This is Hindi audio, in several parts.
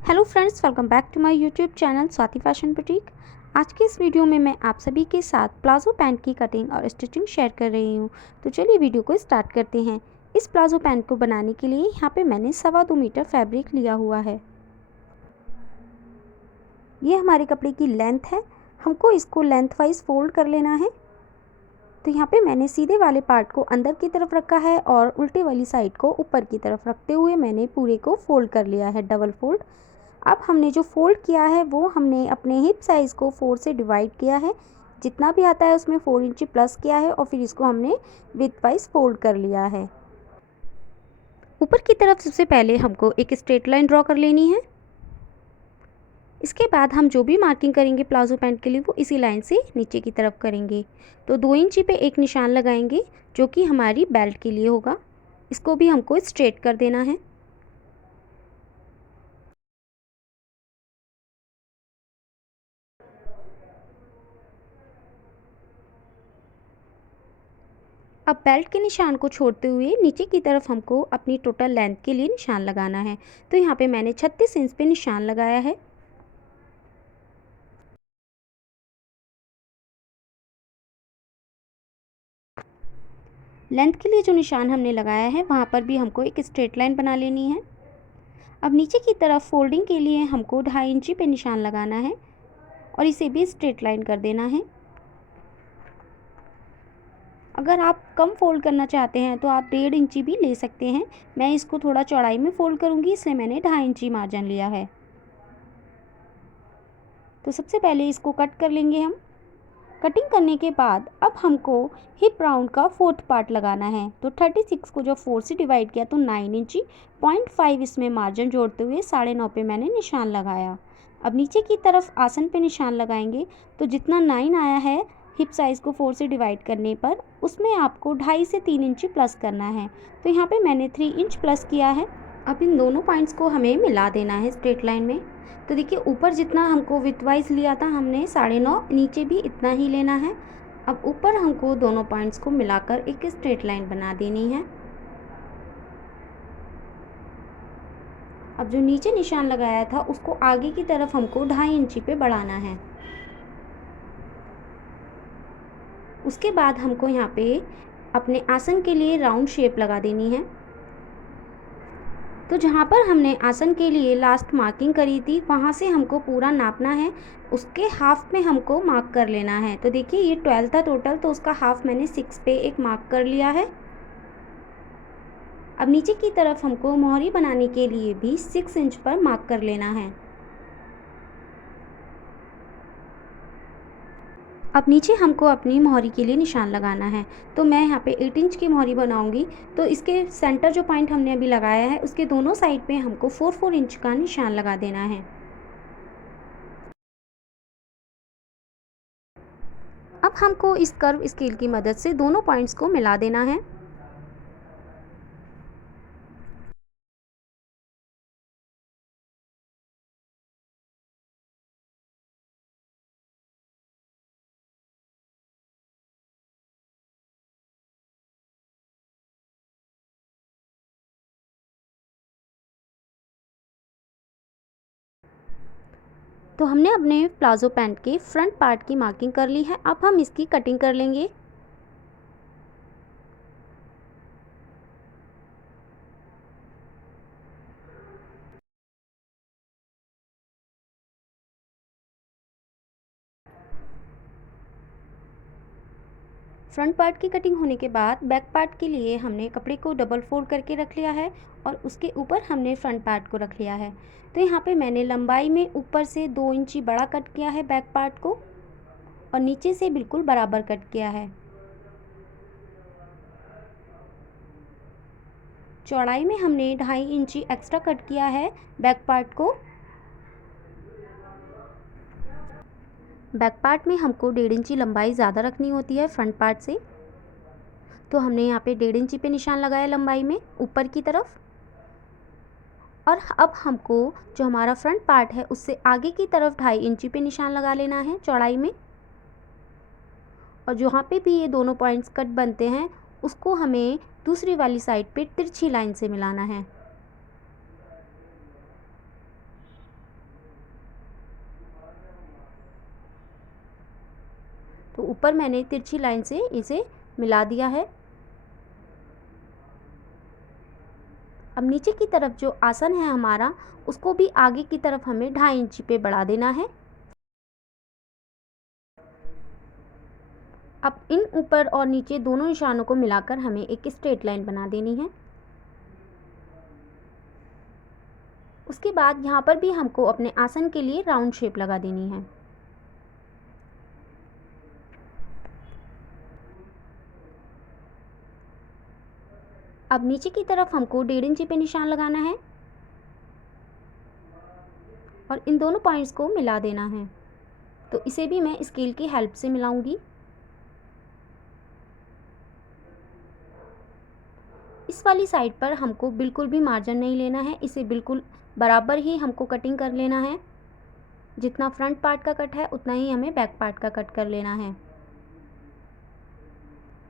Hello friends, welcome back to my YouTube channel Swati fashion boutique. आज के इस वीडियो में मैं आप सभी के साथ प्लाजो पैंट की कटिंग और स्टिचिंग शेयर कर रही हूँ। तो चलिए वीडियो को स्टार्ट करते हैं। इस प्लाजो पैंट को बनाने के लिए यहाँ पे मैंने 2.25 मीटर फैब्रिक लिया हुआ है। ये हमारे कपड़े की लेंथ है। हमको इसको लेंथ वाइज फोल्ड कर लेना है। तो यहाँ पे मैंने सीधे वाले पार्ट को अंदर की तरफ रखा है और उल्टे वाली साइड को ऊपर की तरफ रखते हुए मैंने पूरे को फोल्ड कर लिया है, डबल फोल्ड। अब हमने जो फोल्ड किया है वो हमने अपने हिप साइज़ को 4 से डिवाइड किया है। जितना भी आता है उसमें 4 इंच प्लस किया है और फिर इसको हमने विथ वाइज फोल्ड कर लिया है। ऊपर की तरफ सबसे पहले हमको एक स्ट्रेट लाइन ड्रॉ कर लेनी है। इसके बाद हम जो भी मार्किंग करेंगे प्लाजो पैंट के लिए वो इसी लाइन से नीचे की तरफ करेंगे। तो 2 इंच पे एक निशान लगाएंगे जो कि हमारी बेल्ट के लिए होगा। इसको भी हमको स्ट्रेट कर देना है। अब बेल्ट के निशान को छोड़ते हुए नीचे की तरफ हमको अपनी टोटल लेंथ के लिए निशान लगाना है। तो यहाँ पे मैंने 36 इंच पे निशान लगाया है। लेंथ के लिए जो निशान हमने लगाया है वहाँ पर भी हमको एक स्ट्रेट लाइन बना लेनी है। अब नीचे की तरफ फोल्डिंग के लिए हमको 2.5 इंची पे निशान लगाना है और इसे भी स्ट्रेट लाइन कर देना है। अगर आप कम फोल्ड करना चाहते हैं तो आप 1.5 इंची भी ले सकते हैं। मैं इसको थोड़ा चौड़ाई में फोल्ड करूँगी, इसलिए मैंने 2.5 इंची मार्जिन लिया है। तो सबसे पहले इसको कट कर लेंगे हम। कटिंग करने के बाद अब हमको हिप राउंड का 4th पार्ट लगाना है। तो 36 को जब 4 से डिवाइड किया तो 9 इंची 0.5 इसमें मार्जिन जोड़ते हुए 9.5 पे मैंने निशान लगाया। अब नीचे की तरफ आसन पे निशान लगाएंगे। तो जितना 9 आया है हिप साइज़ को 4 से डिवाइड करने पर उसमें आपको 2.5 से 3 इंची प्लस करना है। तो यहाँ पे मैंने 3 इंच प्लस किया है। अब इन दोनों पॉइंट्स को हमें मिला देना है स्ट्रेट लाइन में। तो देखिए ऊपर जितना हमको विथ वाइज लिया था हमने 9.5, नीचे भी इतना ही लेना है। अब ऊपर हमको दोनों पॉइंट्स को मिलाकर एक स्ट्रेट लाइन बना देनी है। अब जो नीचे निशान लगाया था उसको आगे की तरफ हमको 2.5 इंची पे बढ़ाना है। उसके बाद हमको यहाँ पे अपने आसन के लिए राउंड शेप लगा देनी है। तो जहाँ पर हमने आसन के लिए लास्ट मार्किंग करी थी वहाँ से हमको पूरा नापना है। उसके हाफ में हमको मार्क कर लेना है। तो देखिए ये 12 था टोटल, तो उसका हाफ मैंने 6 पे एक मार्क कर लिया है। अब नीचे की तरफ हमको मोहरी बनाने के लिए भी 6 इंच पर मार्क कर लेना है। अब नीचे हमको अपनी मोहरी के लिए निशान लगाना है। तो मैं यहाँ पे 8 इंच की मोहरी बनाऊंगी। तो इसके सेंटर जो पॉइंट हमने अभी लगाया है उसके दोनों साइड पे हमको 4-4 इंच का निशान लगा देना है। अब हमको इस कर्व स्केल की मदद से दोनों पॉइंट्स को मिला देना है। तो हमने अपने प्लाजो पैंट के फ्रंट पार्ट की मार्किंग कर ली है। अब हम इसकी कटिंग कर लेंगे। फ्रंट पार्ट की कटिंग होने के बाद बैक पार्ट के लिए हमने कपड़े को डबल फोल्ड करके रख लिया है और उसके ऊपर हमने फ्रंट पार्ट को रख लिया है। तो यहाँ पे मैंने लंबाई में ऊपर से 2 इंची बड़ा कट किया है बैक पार्ट को और नीचे से बिल्कुल बराबर कट किया है। चौड़ाई में हमने 2.5 इंची एक्स्ट्रा कट किया है बैक पार्ट को। बैक पार्ट में हमको 1.5 इंची लंबाई ज़्यादा रखनी होती है फ्रंट पार्ट से। तो हमने यहाँ पे 1.5 इंची पे निशान लगाया लंबाई में ऊपर की तरफ। और अब हमको जो हमारा फ्रंट पार्ट है उससे आगे की तरफ 2.5 इंची पे निशान लगा लेना है चौड़ाई में। और जहाँ पे भी ये दोनों पॉइंट्स कट बनते हैं उसको हमें दूसरी वाली साइड पे तिरछी लाइन से मिलाना है। तो ऊपर मैंने तिरछी लाइन से इसे मिला दिया है। अब नीचे की तरफ जो आसन है हमारा, उसको भी आगे की तरफ हमें 2.5 इंच पे बढ़ा देना है। अब इन ऊपर और नीचे दोनों निशानों को मिलाकर हमें एक स्ट्रेट लाइन बना देनी है। उसके बाद यहाँ पर भी हमको अपने आसन के लिए राउंड शेप लगा देनी है। अब नीचे की तरफ हमको 1.5 इंच पे निशान लगाना है और इन दोनों पॉइंट्स को मिला देना है। तो इसे भी मैं स्केल की हेल्प से मिलाऊंगी। इस वाली साइड पर हमको बिल्कुल भी मार्जिन नहीं लेना है, इसे बिल्कुल बराबर ही हमको कटिंग कर लेना है। जितना फ्रंट पार्ट का कट है उतना ही हमें बैक पार्ट का कट कर लेना है।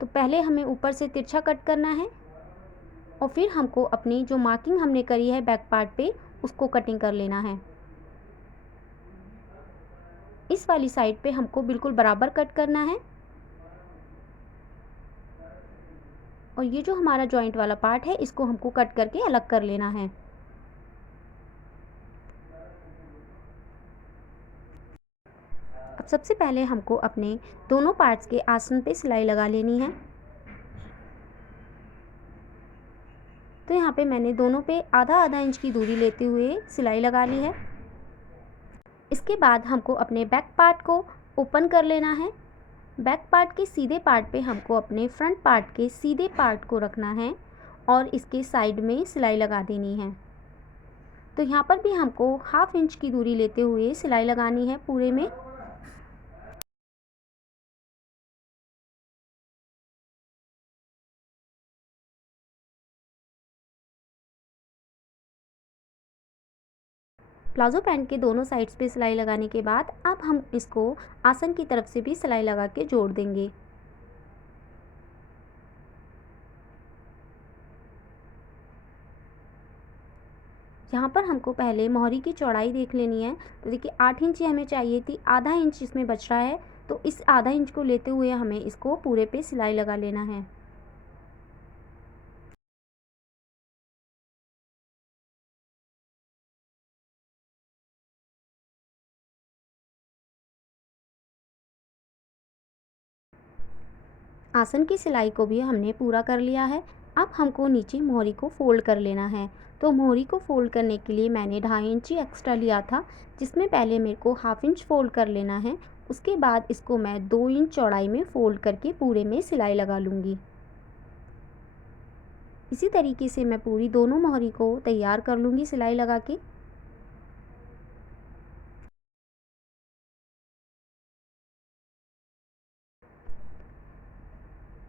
तो पहले हमें ऊपर से तिरछा कट करना है और फिर हमको अपनी जो मार्किंग हमने करी है बैक पार्ट पे, उसको कटिंग कर लेना है। इस वाली साइड पे हमको बिल्कुल बराबर कट करना है और ये जो हमारा जॉइंट वाला पार्ट है, इसको हमको कट करके अलग कर लेना है। अब सबसे पहले हमको अपने दोनों पार्ट्स के आसन पे सिलाई लगा लेनी है। तो यहाँ पे मैंने दोनों पे आधा आधा इंच की दूरी लेते हुए सिलाई लगा ली है। इसके बाद हमको अपने बैक पार्ट को ओपन कर लेना है। बैक पार्ट के सीधे पार्ट पे हमको अपने फ्रंट पार्ट के सीधे पार्ट को रखना है और इसके साइड में सिलाई लगा देनी है। तो यहाँ पर भी हमको 1/2 इंच की दूरी लेते हुए सिलाई लगानी है पूरे में। प्लाजो पैंट के दोनों साइड्स पे सिलाई लगाने के बाद अब हम इसको आसन की तरफ से भी सिलाई लगा के जोड़ देंगे। यहाँ पर हमको पहले मोहरी की चौड़ाई देख लेनी है। तो देखिए 8 इंच हमें चाहिए थी, आधा इंच इसमें बच रहा है। तो इस आधा इंच को लेते हुए हमें इसको पूरे पे सिलाई लगा लेना है। आसन की सिलाई को भी हमने पूरा कर लिया है। अब हमको नीचे मोहरी को फोल्ड कर लेना है। तो मोहरी को फोल्ड करने के लिए मैंने 2.5 इंच एक्स्ट्रा लिया था, जिसमें पहले मेरे को 1/2 इंच फोल्ड कर लेना है। उसके बाद इसको मैं 2 इंच चौड़ाई में फोल्ड करके पूरे में सिलाई लगा लूँगी। इसी तरीके से मैं पूरी दोनों मोहरी को तैयार कर लूँगी सिलाई लगा के।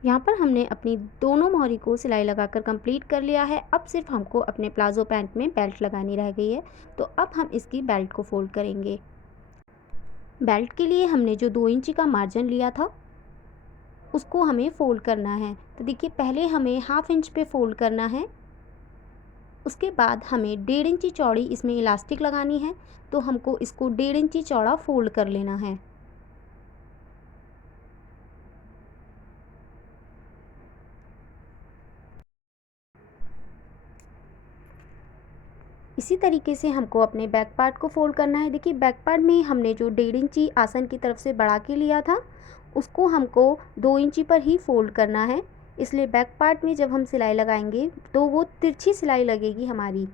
यहाँ पर हमने अपनी दोनों मोहरी को सिलाई लगाकर कंप्लीट कर लिया है। अब सिर्फ हमको अपने प्लाजो पैंट में बेल्ट लगानी रह गई है। तो अब हम इसकी बेल्ट को फोल्ड करेंगे। बेल्ट के लिए हमने जो 2 इंच का मार्जिन लिया था, उसको हमें फोल्ड करना है। तो देखिए पहले हमें 1/2 इंच पे फोल्ड करना है। उसके बाद हमें 1.5 इंची चौड़ी इसमें इलास्टिक लगानी है। तो हमको इसको 1.5 इंची चौड़ा फोल्ड कर लेना है। इसी तरीके से हमको अपने बैक पार्ट को फोल्ड करना है। देखिए बैक पार्ट में हमने जो 1.5 इंची आसन की तरफ से बढ़ा के लिया था, उसको हमको 2 इंची पर ही फोल्ड करना है। इसलिए बैक पार्ट में जब हम सिलाई लगाएंगे तो वो तिरछी सिलाई लगेगी हमारी।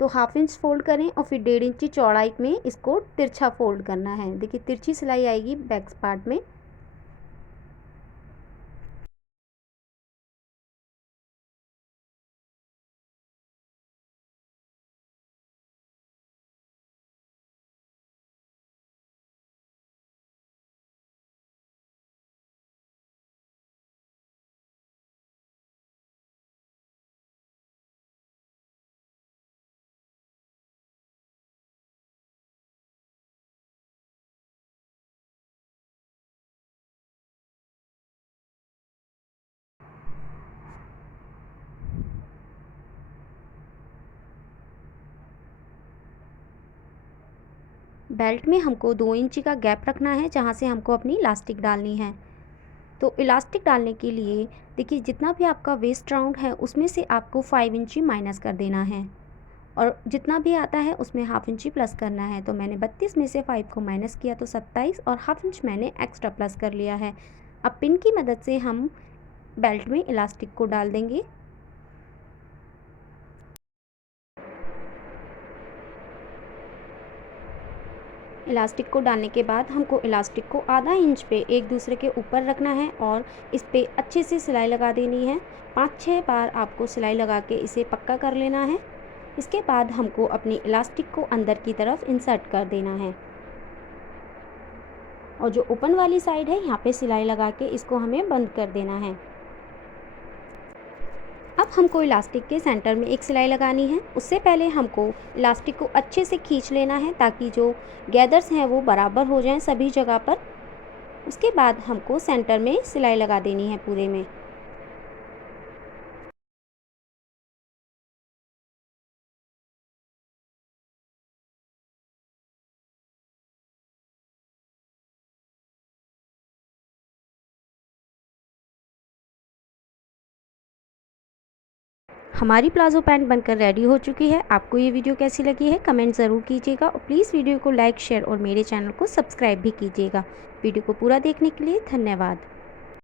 तो 1/2 इंच फोल्ड करें और फिर 1.5 इंची चौड़ाई में इसको तिरछा फोल्ड करना है। देखिए तिरछी सिलाई आएगी बैक पार्ट में। बेल्ट में हमको 2 इंच का गैप रखना है जहाँ से हमको अपनी इलास्टिक डालनी है। तो इलास्टिक डालने के लिए देखिए जितना भी आपका वेस्ट राउंड है उसमें से आपको 5 इंची माइनस कर देना है और जितना भी आता है उसमें हाफ इंची प्लस करना है। तो मैंने 32 में से 5 को माइनस किया तो 27 और हाफ इंच मैंने एक्स्ट्रा प्लस कर लिया है। अब पिन की मदद से हम बेल्ट में इलास्टिक को डाल देंगे। इलास्टिक को डालने के बाद हमको इलास्टिक को आधा इंच पे एक दूसरे के ऊपर रखना है और इस पे अच्छे से सिलाई लगा देनी है। 5-6 बार आपको सिलाई लगा के इसे पक्का कर लेना है। इसके बाद हमको अपनी इलास्टिक को अंदर की तरफ इंसर्ट कर देना है और जो ओपन वाली साइड है यहाँ पे सिलाई लगा के इसको हमें बंद कर देना है। अब हमको इलास्टिक के सेंटर में एक सिलाई लगानी है। उससे पहले हमको इलास्टिक को अच्छे से खींच लेना है ताकि जो गैदर्स हैं वो बराबर हो जाएं सभी जगह पर। उसके बाद हमको सेंटर में सिलाई लगा देनी है पूरे में। हमारी प्लाज़ो पैंट बनकर रेडी हो चुकी है। आपको ये वीडियो कैसी लगी है कमेंट ज़रूर कीजिएगा और प्लीज़ वीडियो को लाइक शेयर और मेरे चैनल को सब्सक्राइब भी कीजिएगा। वीडियो को पूरा देखने के लिए धन्यवाद।